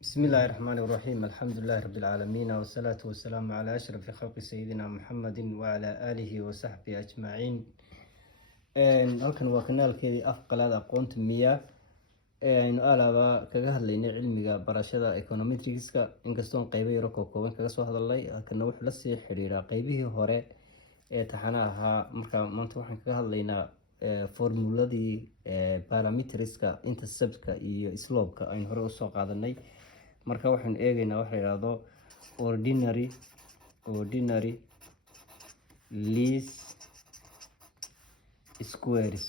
بسم الله الرحمن الرحيم الحمد لله رب العالمين والصلاة والسلام على أشرف خلق سيدنا محمد وعلى آله وصحبه أجمعين. halkan waa kanaalkeedii afqalaad aqoonta miya aynu alaaba kaga hadlaynay cilmiga barashada econometricska inkastoon qaybo yaro kooban kaga soo hadalnay. halkana wuxuu la sii xiriiraa qaybihii hore ee taxana ahaa. marka maanta waxaan kaga hadlaynaa formuladii parametriska interceptka iyo slopeka aynu hore usoo qaadanay. marka waxaan eegaynaa waxa la yidhaahdo ordinary least squares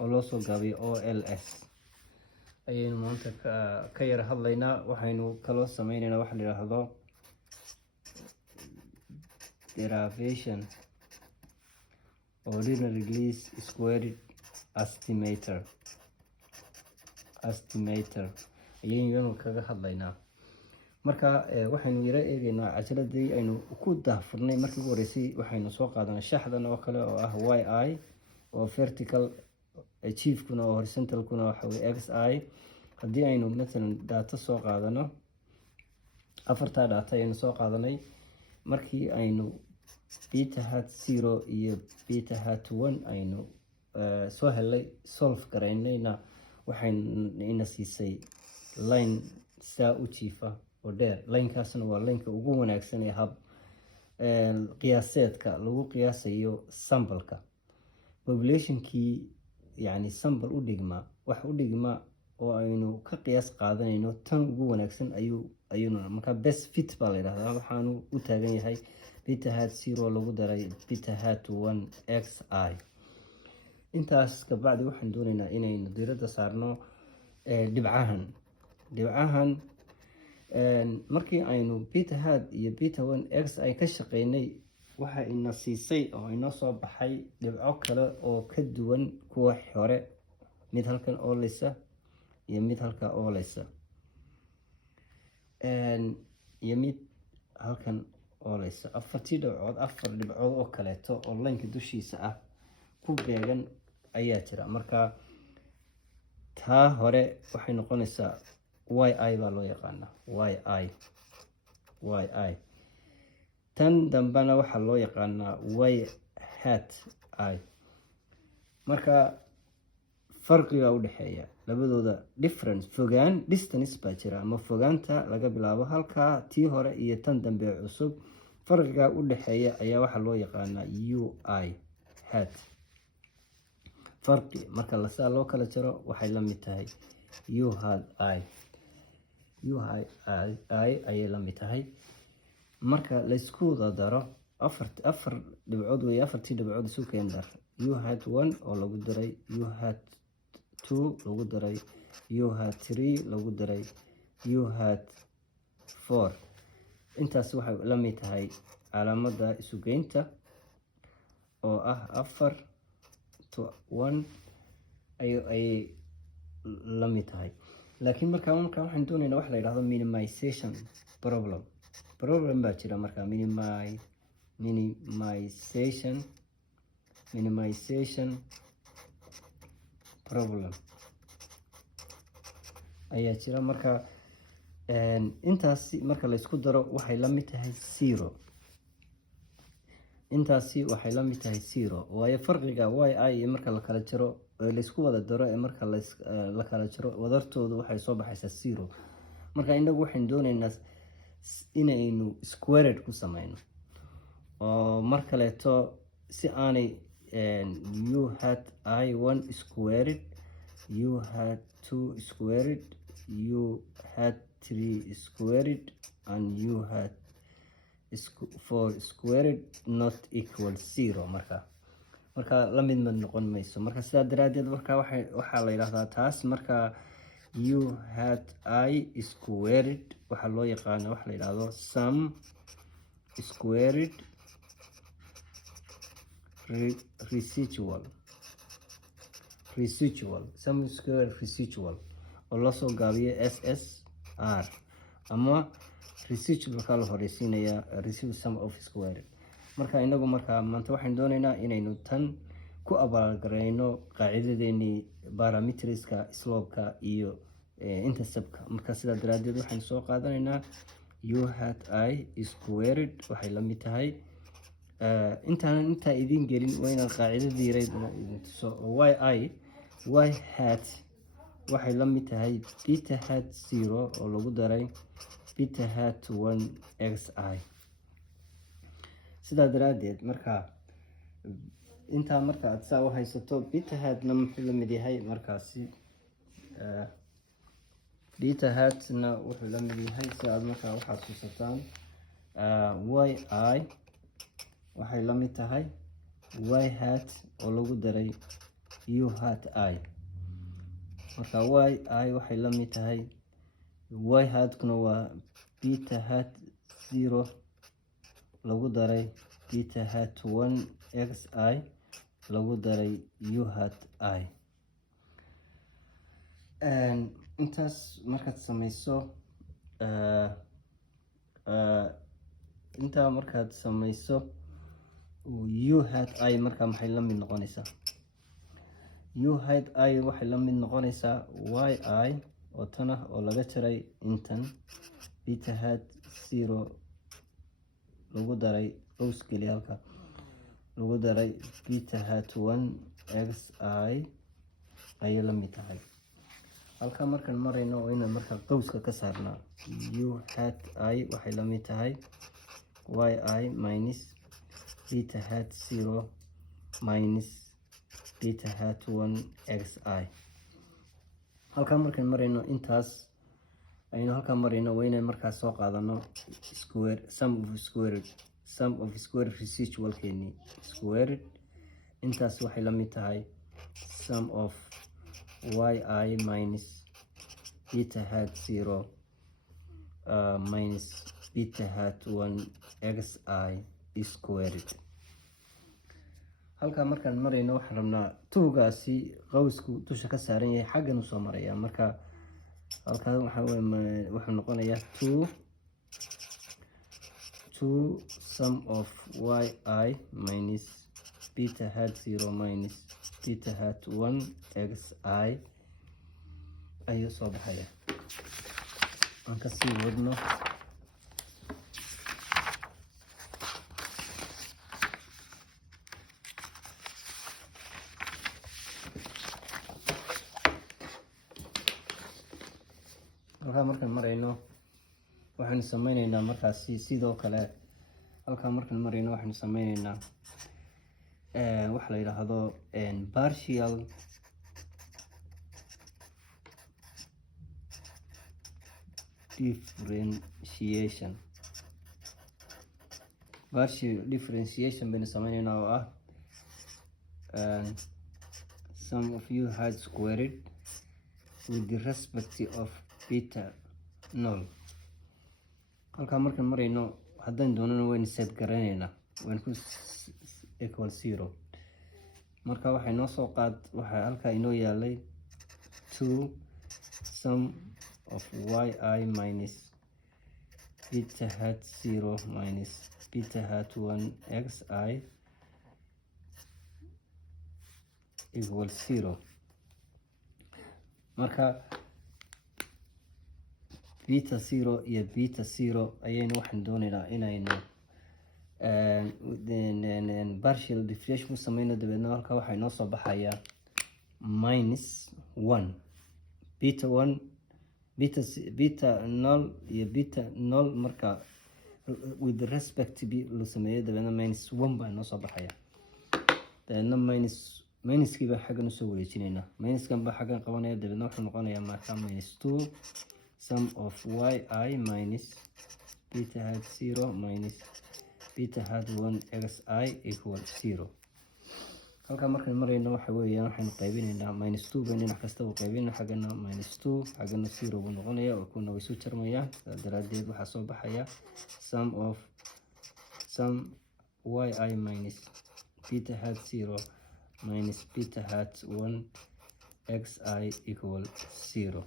oo loo soo gaabiyo OLS ayaynu maanta ka yara hadlaynaa. waxaynu kaloo sameynaynaa waxa la yidhaahdo derivation ordinary least squared estimator ayaynu kaga hadlaynaa. marka waxaynu yara eegaynaa cajaladii aynu ku daahfurnay markii ugu horeysay. waxaynu soo qaadanay shaxdan oo kale oo ah yi oo vertical, chiefkuna oo horizontalkuna waxa weye xi. haddii aynu matalan data soo qaadano, afartaa data ayaynu soo qaadanay. markii aynu beta hat 0 iyo beta hat 1 aynu soo helay solve garaynayna waxayna ina siisay line saa u jiifa oo dheer. linekaasna waa lineka ugu wanaagsan ee hab qiyaaseedka lagu qiyaasayo sambalka populationkii, yani sambal u dhigma wax u dhigma oo aynu ka qiyaas qaadanayno tan ugu wanaagsan ayuuna marka best fit baa la yidhahdaa. waxaanu u taagan yahay beta hat 0 lagu daray beta hat 1 xi. intaas kabacdi waxaan doonaynaa inaynu diiradda saarno dhibcahan markii aynu beta hat iyo beta 1 xi ka shaqeynay waxa ina siisay oo inoo soo baxay dhibco kale oo ka duwan kuwa hore. mid halkan ooleysa iyo mid halkaa ooleysa iyo mid halkan ooleysa. afartii dhibcood, afar dhibcood oo kaleeto oo lineka dushiisa ah ku beegan ayaa jira. marka taa hore waxay noqonaysaa yi baa loo yaqaanaa yi. tan dambena waxaa loo yaqaanaa y hat I. marka farqiga u dhexeeya labadooda difference distance baa jira, ama fogaanta laga bilaabo halkaa tii hore iyo tan dambe cusub. farqiga u dhexeeya ayaa waxaa loo yaqaanaa ui hat. farqi marka lasaa loo kala jaro waxay la mid tahay u hat I ayay la mid tahay. marka laysku wada daro afar dhibcood wey, afartii dhibcood isu keen dar u hat 1 oo lagu daray u hat 2 lagu daray u hat 3 lagu daray u hat 4. intaas waxay la mid tahay calaamada isugeynta oo ah 4 to 1 ayay la mid tahay. laakiin marka waxaan doonaynaa wax la yidhaahdo minimization problem baa jira. marka minimization problem ayaa jira. marka intaasi marka laysku daro waxay la mid tahay 0. intaasi waxay la mid tahay 0 waayo farqiga yi marka la kala jaro laysku wada daro ee marka la kala jaro wadartooda waxay soo baxaysaa 0. marka inagu waxaan doonaynaa inaynu squared ku sameyno oo mar kaleeto si aanay u hat I1 squared, u hat 2 squared, u hat 3 squared and u hat 4 squared not equal 0. marka la mid noqon mayso. marka sidaa daraadeed marka waxaa la yidhaahdaa taas marka u hat I squared waxaa loo yaqaana waxa la yidhaahdo sum squared residual oo lasoo gaabiyo SSR, ama residual ka la horeysiinaya residual sum of squared. marka inagu marka maanta waxaan doonaynaa inaynu tan ku abaalgareyno qaacidadeenii parametriska slopeka iyo interceptka. marka sidaa daraadeed waxaan soo qaadanaynaa u hat I squared waxay la mid tahay intaa idin gelin waa inaan qaacidadii yareyd idin tuso y hat waxay la mid tahay beta hat 0 oo lagu daray beta hat 1 xi. sidaa daraadeed marka intaa marka aad saa u haysato beta hatna muxuu la mid yahay markaasi beta hatna wuxuu la mid yahay si aad markaa u xasuusataan y I waxay la mid tahay y hat oo lagu daray u hat I. marka y I waxay la mid tahay y hatkuna waa beta hat 0 lagu daray beta hat 1 xi lagu daray u hat I. intaas markaad samayso intaa markaad samayso u hat I markaa maxay la mid noqonaysaa u hat I waxay la mid noqonaysaa y I oo tan ah oo laga jaray intan beta hat 0 lagu daray qows geli halka lagu daray beta hat 1 xi ayay la mid tahay. halka markaan marayno waa inaan markaa qowska ka saarnaa u hat I waxay la mid tahay y I minus beta hat 0 minus beta hat 1 xi. halka markaan marayno intaas aynu halkaa marayno waa inaan markaa soo qaadano square sum of square residualkeeni squared. intaas waxay la mid tahay sum of y I minus beta hat 0 minus beta hat 1 xi squared. halkaa markaan marayno waxaan rabnaa tuugaasi qowsku dusha ka saaran yahay xaggan usoo maraya marka halkaa wuxuu noqonayaa 2 sum of y I minus beta hat 0 minus beta hat 1 xi ayuu soo baxaya. aan kasii wadno halkaa markaan marayno waxaanu sameyneynaa markaasi sidoo kale halkaa markaan marayno waxaanu sameyneynaa waxa la yidhaahdo partial differentiation baynu sameyneynaa oo ah sum of u hat squared with the respect of beta null. halkaa markaan marayno haddaan doonana waynu set garanaynaa waan ku equal 0. marka waxay noo soo qaad waxaa halkaa inoo yaalay 2 sum of y I minus beta hat 0 minus beta hat 1 xi equal 0. marka beta 0 iyo beta 0 ayaynu waxaan doonaynaa inaynu partial differentiation ku sameyno dabeedna halka waxaa inoo soo baxaya minus 1 beta 1 beta null iyo beta null marka with respect to la sameeyo dabeedna minus 1 baa inoo soo baxaya. dabeedna minuskii baa xaggan usoo wareejinaynaa minuskan baa xaggan qabanaya dabeedna wuxuu noqonayaa marka minus 2 sum of y I minus beta hat 0 minus beta hat 1 xi equal 0. halkaa markaan marayno waxa weeyaan waxaynu qaybinaynaa minus 2 baynu dhinac kastaba qaybina xaggana minus 2 xaggana 0 buu noqonaya oo kuna way isu jarmayaan sidaa daraadeed waxaa soo baxaya sum y I minus beta hat 0 minus beta hat 1 xi equal 0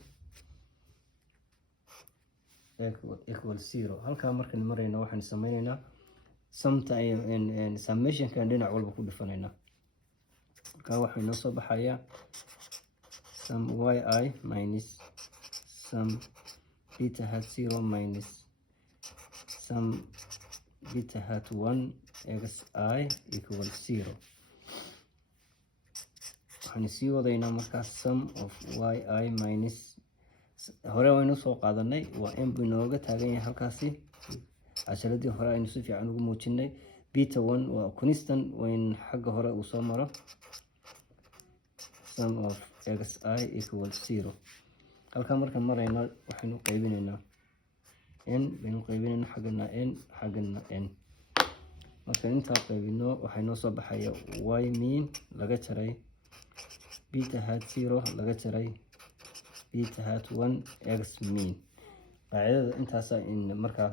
equal 0. halkaa markaan marayno waxaan sameyneynaa summationkan dhinac walba ku dhifanaynaa. halkaa waxaa inoo soo baxaya sum yi minus sum beta hat 0 minus sum beta hat 1 xi equal 0. waxaan sii wadaynaa markaas sum of yi minus hore waynu soo qaadanay waa n buu inooga taagan yahay halkaasi casharadii hore aynu si fiican ugu muujinay. beta 1 waa constant wayn xagga hore uu soo maro. sum of xi equal 0. halkaa markaan marayno waxaynu qaybinaynaa n baynu qaybinaynaa xaggana n xaggana n. markaan intaa qaybino waxay noo soo baxaya y mean laga jaray beta hat 0 laga jaray beta hat 1 x mean. qaacidada intaasa in markaa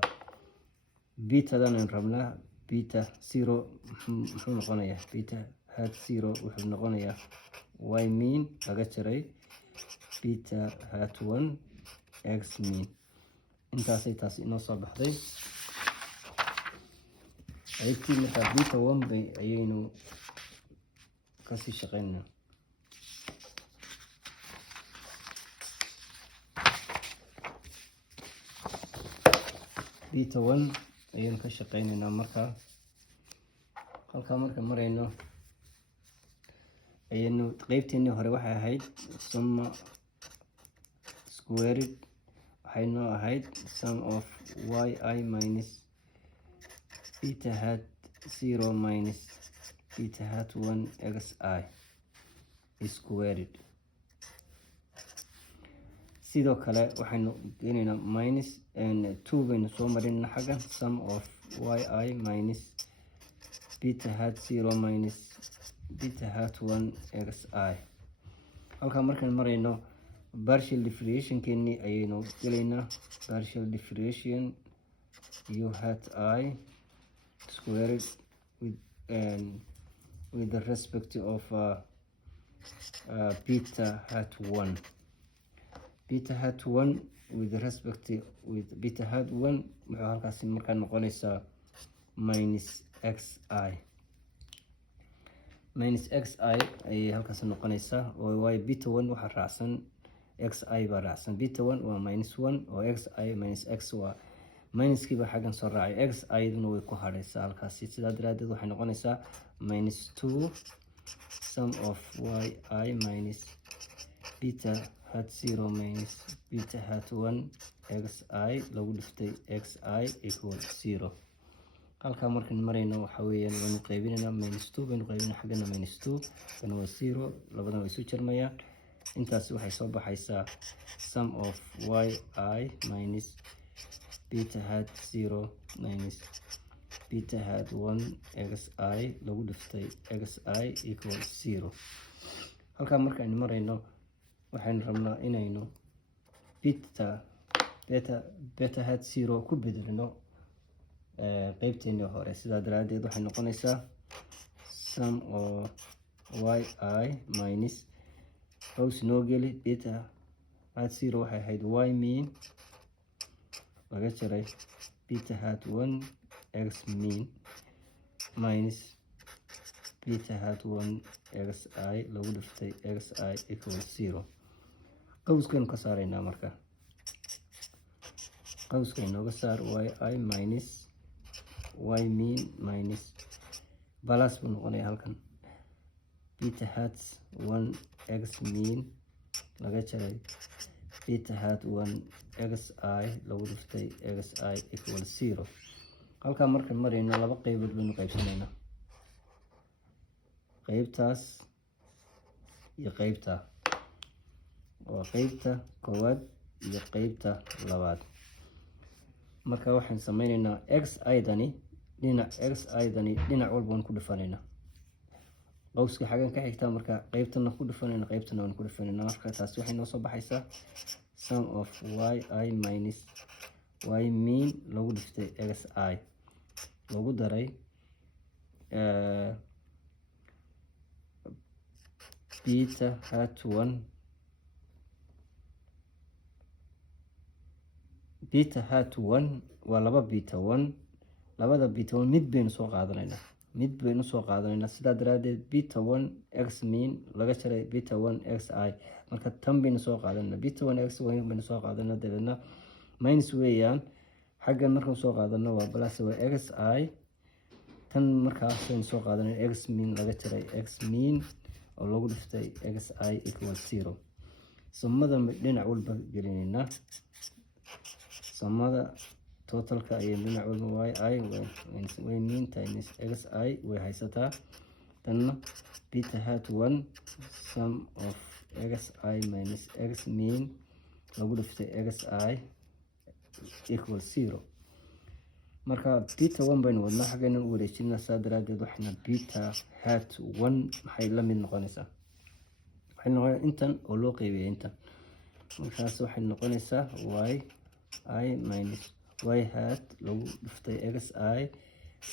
betadan aan rabnaa beta 0 muxuu noqonayaa beta hat 0 wuxuu noqonayaa y mean laga jaray beta hat 1 x mean. intaasay taasi inoo soo baxday. qaybtii markaa beta 1 bay ayaynu kasii shaqeynaa. beta 1 ayaynu ka shaqeynaynaa markaa. halkaa marka marayno ayaynu qaybteennii hore waxay ahayd summa squared waxay noo ahayd sum of yi minus beta hat 0 minus beta hat 1 xi squared. sidoo kale waxaynu geenaynaa minus 2 baynu soo marinaa xaggan sum of yi minus beta hat 0 minus beta hat 1 xi. halkaa markaan marayno partial differentiation-keennii ayaynu gelaynaa. partial differentiation u hat I squared with the respect of beta hat 1. beta hat 1 with respect with beta hat 1 wuxuu halkaasi markaa noqonaysaa minus xi. minus xi ayay halkaasi noqonaysaa oo waayo beta 1 waxaa raacsan xi baa raacsan. beta 1 waa minus 1 oo xi minus x waa minuskiiba xaggan soo raacay xi-duna way ku hadhaysaa halkaasi. sidaa daraadeed waxay noqonaysaa minus 2 sum of yi minus beta hat 0 minus beta hat 1 xi lagu dhiftay xi equal 0. halkaa markaan marayno waxa weeyaan waynu qaybinaynaa minus 2 baynu qaybinaa xaggana minus 2 kana waa 0 labadan way isu jarmayaan. intaasi waxay soo baxaysaa sum of yi minus beta hat 0 minus beta hat 1 xi lagu dhiftay xi equal 0. halkaa markaan marayno waxaynu rabnaa inaynu beta hat 0 ku bedelino qaybteennii hore. sidaa daraadeed waxay noqonaysaa sum of yi minus hoos noo geli beta hat 0 waxay ahayd y mean laga jaray beta hat 1 x mean minus beta hat 1 xi lagu dhiftay xi equal 0. qawskaynu ka saaraynaa marka. qawska inooga saar yi minus y mean minus balas buu noqonaya halkan beta hat 1 x mean laga jaray beta hat 1 xi lagu dhiftay xi equal 0. halkaa markaan marayno laba qaybood baynu qaybsanaynaa. qaybtaas iyo qaybta waa qaybta koowaad iyo qaybta labaad. marka waxaan sameynaynaa xi-dani dhinac walba waan ku dhifanaynaa. qawska xaggan ka xigtaa marka qaybtana ku dhifanayna qaybtana waan ku dhifanayna. marka taasi waxay noo soo baxaysaa sum of yi minus y mean lagu dhiftay xi lagu daray beta hat 1 beta hat 1 waa laba beta 1 labada beta 1 mid baynu soo qaadanaynaa mid baynu soo qaadanaynaa. sidaa daraadeed beta 1 x mean laga jaray beta 1 x I, marka tan baynu soo qaadanayna beta 1 x baynu soo qaadanaa, dabeedna minus weeyaan, xaggan markaan soo qaadano waa plus waa x I, tan markaas baynu soo qaadanay x mean laga jaray x mean oo lagu dhiftay x I equal 0. samada dhinac walba gelinaynaa, samada totalka ayay dhinac walba y way mean times x I way haysataa, tanna beta hat 1 sum of x I minus x mean lagu dhiftay x I equal 0. marka beta 1 baynu wadnaa, xaggaynan u wareejinaa, saa daraadeed waxayna beta hat 1 maxay la mid noqonaysaa, waxay noqonaysaa intan oo loo qeybiyay intan, markaas waxay noqonaysaa y I minus y hat lagu dhiftay x I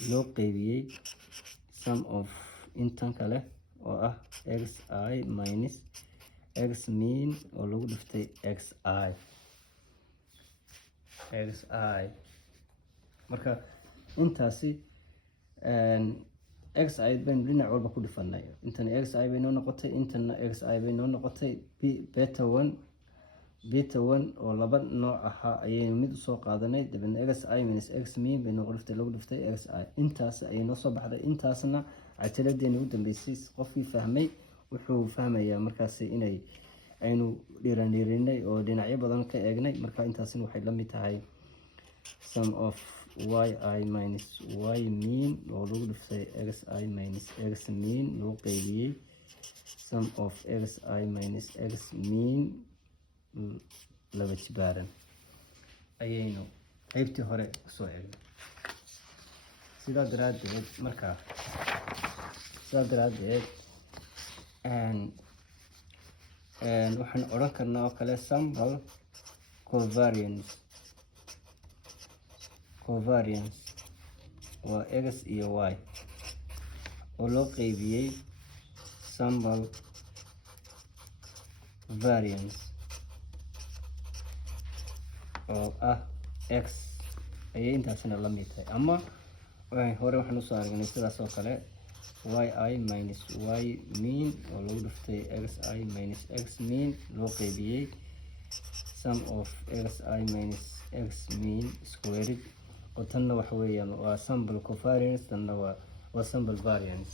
loo qeybiyey sum of intan kale oo ah x I minus x mean oo lagu dhiftay x I. marka intaasi x I baynu dhinac walba ku dhifanay, intan x I bay noo noqotay, intana x I bay noo noqotay. beta 1 oo laba nooc ahaa ayaynu mid usoo qaadanay, dabeedna x I minus x mean bay lagu dhiftay x I, intaas ayay noo soo baxday. intaasna cajaladeena ugu dambeysay qofkii fahmay wuxuu fahmayaa markaasi inay aynu dhiiranirinay oo dhinacyo badan ka eegnay. marka intaasina waxay la mid tahay sum of y I minus y mean oo lagu dhiftay x I minus x mean loo qeybiyey sum of x I minus x mean laba jibaaran ayaynu qaybtii hore kusoo eegnay. sidaa daraadeed waxaan odhan karnaa oo kale sample covariance waa x iyo y oo loo qeybiyey sample variance oo ah x ayay intaasina la mid tahay. ama hore waxaan usoo aragnay sidaas oo kale y I minus y mean oo lagu dhiftay x I minus x mean loo qeybiyey sum of x I minus x mean squared, oo tanna waxa weeyaan waa sample covariance, tanna waa sample variance.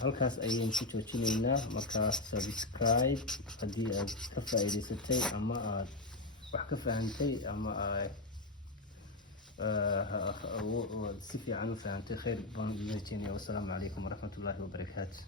halkaas ayaynu ku joojinaynaa. markaa subscribe haddii aad ka faa'iidaysatay ama aad wax ka fahantay ama si fiican u fahantay, khayr baan idin rajeynayaa. wassalaamu calaykum waraxmatullaahi wabarakaatu.